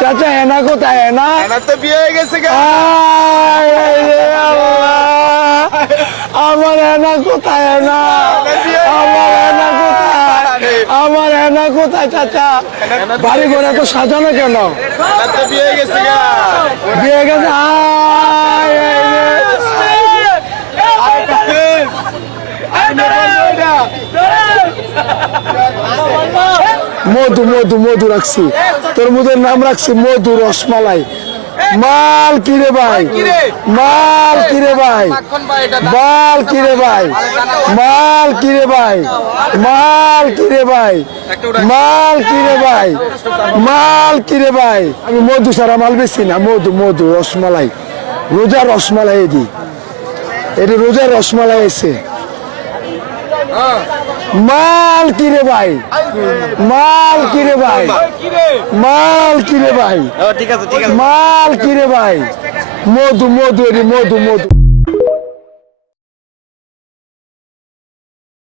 চাচা হেনা কোথায়? হেনা তো বিয়ে হয়ে গেছে গা। আমার হেনা কোথায়? হেনা আমার হেনা কোথায়? আমার হেনা কোথায় চাচা? বাড়ি ঘরে তো সাজানো কেন? তো বিয়ে হয়ে গেছে গা। বিয়ে গেছে। মধু মধু মধু রাখছি, তোর মধুর নাম রাখছি মধু রসমালাই। মাল কিরে ভাই, মাল কিরে ভাই, মাল কিরে ভাই, মাল কিরে ভাই, মাল কিরে ভাই, মাল কিরে ভাই, মাল কিরে ভাই। আমি মধু সারা মাল বেশি না। মধু মধু রসমালাই, রোজা রসমালাই। এটি রোজা রসমালাই এসে মাল কিরে ভাই, মাল কিরে ভাই, মাল কিরে ভাই, ঠিক আছে ঠিক আছে। মাল কিরে ভাই। মধু মধু এটি মধু মধু।